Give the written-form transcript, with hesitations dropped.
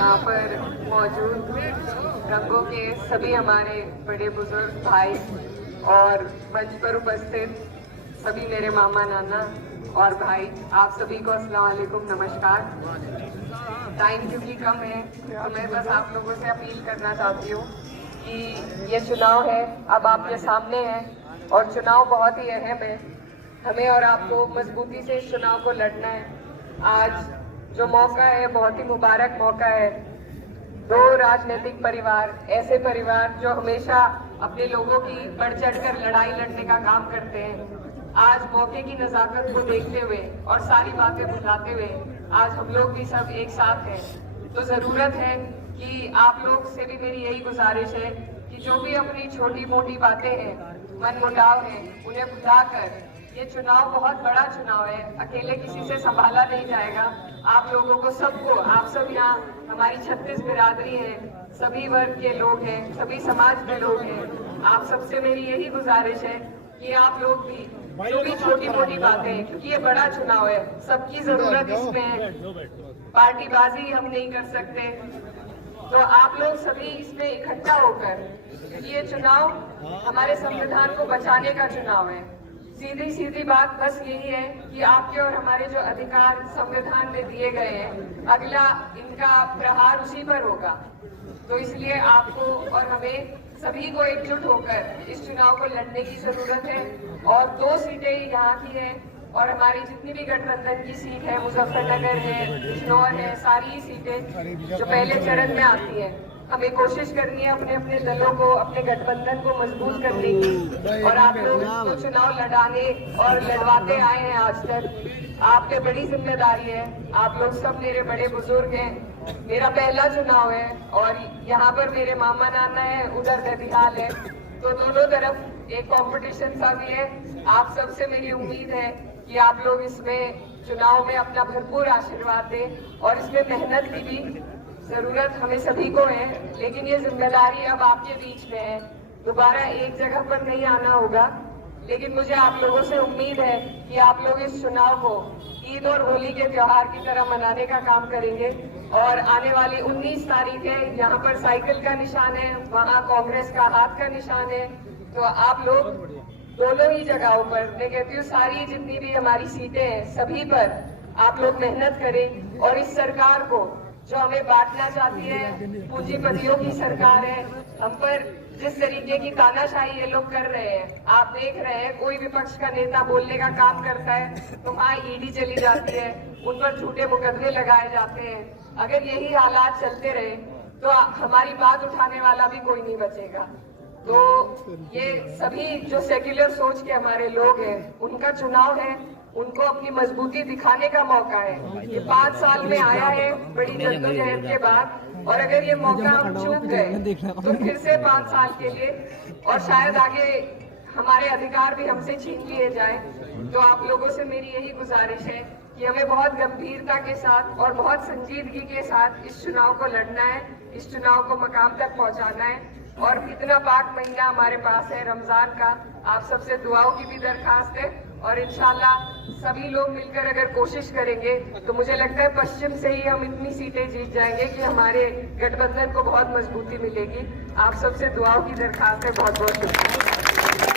यहाँ पर मौजूद रंगों के सभी हमारे बड़े बुजुर्ग भाई और मंच पर उपस्थित सभी मेरे मामा नाना और भाई, आप सभी को अस्सलाम वालेकुम, नमस्कार। टाइम क्योंकि कम है तो मैं बस आप लोगों से अपील करना चाहती हूँ कि ये चुनाव है, अब आपके सामने है और चुनाव बहुत ही अहम है। हमें और आपको मजबूती से इस चुनाव को लड़ना है। आज जो मौका है बहुत ही मुबारक मौका है। दो राजनीतिक परिवार, ऐसे परिवार जो हमेशा अपने लोगों की बढ़ चढ़कर लड़ाई लड़ने का काम करते हैं, आज मौके की नजाकत को देखते हुए और सारी बातें भुलाते हुए आज हम लोग भी सब एक साथ हैं। तो जरूरत है कि आप लोग से भी मेरी यही गुजारिश है कि जो भी अपनी छोटी मोटी बातें हैं, मनमुटाव है, उन्हें भुलाकर ये चुनाव बहुत बड़ा चुनाव है, अकेले किसी से संभाला नहीं जाएगा। आप लोगों को सबको, आप सब यहाँ हमारी 36 बिरादरी है, सभी वर्ग के लोग हैं, सभी समाज के लोग हैं। आप सबसे मेरी यही गुजारिश है कि आप लोग भी जो भी छोटी मोटी बातें हैं, क्योंकि ये बड़ा चुनाव है, सबकी जरूरत इसमें है, पार्टीबाजी हम नहीं कर सकते, तो आप लोग सभी इसमें इकट्ठा होकर, ये चुनाव हमारे संविधान को बचाने का चुनाव है। सीधी सीधी बात बस यही है कि आपके और हमारे जो अधिकार संविधान में दिए गए हैं, अगला इनका प्रहार उसी पर होगा। तो इसलिए आपको और हमें सभी को एकजुट होकर इस चुनाव को लड़ने की जरूरत है। और 2 सीटें यहाँ की है और हमारी जितनी भी गठबंधन की सीट है, मुजफ्फरनगर है, बिजनौर है, सारी ही सीटें जो पहले चरण में आती है, हमें कोशिश करनी है अपने अपने दलों को, अपने गठबंधन को मजबूत करने की। और आप लोग तो चुनाव लड़ाने और लड़वाते आए हैं आज तक, आप पे बड़ी जिम्मेदारी है। आप लोग सब मेरे बड़े बुजुर्ग हैं, मेरा पहला चुनाव है और यहाँ पर मेरे मामा नाना है, उधर ददिहाल है, तो दोनों तरफ एक कंपटीशन सा भी है। आप सबसे मेरी उम्मीद है कि आप लोग इसमें चुनाव में अपना भरपूर आशीर्वाद दें और इसमें मेहनत की भी जरूरत हमें सभी को है, लेकिन ये जिम्मेदारी अब आपके बीच में है। दोबारा एक जगह पर नहीं आना होगा, लेकिन मुझे आप लोगों से उम्मीद है कि आप लोग इस चुनाव को ईद और होली के त्योहार की तरह मनाने का काम करेंगे। और आने वाली 19 तारीख है, यहाँ पर साइकिल का निशान है, वहाँ कांग्रेस का हाथ का निशान है, तो आप लोग दोनों ही जगहों पर, मैं कहती हूँ सारी जितनी भी हमारी सीटें हैं सभी पर आप लोग मेहनत करें और इस सरकार को जो हमें बांटना चाहती है, पूंजीपतियों की सरकार है, हम पर जिस तरीके की तानाशाही ये लोग कर रहे हैं, आप देख रहे हैं, कोई विपक्ष का नेता बोलने का काम करता है तो वहाँ ईडी चली जाती है, उन पर झूठे मुकदमे लगाए जाते हैं। अगर यही हालात चलते रहे तो हमारी बात उठाने वाला भी कोई नहीं बचेगा। तो ये सभी जो सेक्युलर सोच के हमारे लोग हैं, उनका चुनाव है, उनको अपनी मजबूती दिखाने का मौका है। ये 5 साल में आया है बड़ी जद्दोजहद के बाद, और अगर ये मौका हम चूक गए तो फिर से 5 साल के लिए और शायद आगे हमारे अधिकार भी हमसे छीन लिए जाए। तो आप लोगों से मेरी यही गुजारिश है कि हमें बहुत गंभीरता के साथ और बहुत संजीदगी के साथ इस चुनाव को लड़ना है, इस चुनाव को मकाम तक पहुंचाना है। और इतना पाक महीना हमारे पास है रमजान का, आप सबसे दुआओं की भी दरखास्त है और इंशाल्लाह सभी लोग मिलकर अगर कोशिश करेंगे तो मुझे लगता है पश्चिम से ही हम इतनी सीटें जीत जाएंगे कि हमारे गठबंधन को बहुत मजबूती मिलेगी। आप सबसे दुआओं की दरखास्त है। बहुत बहुत शुक्रिया।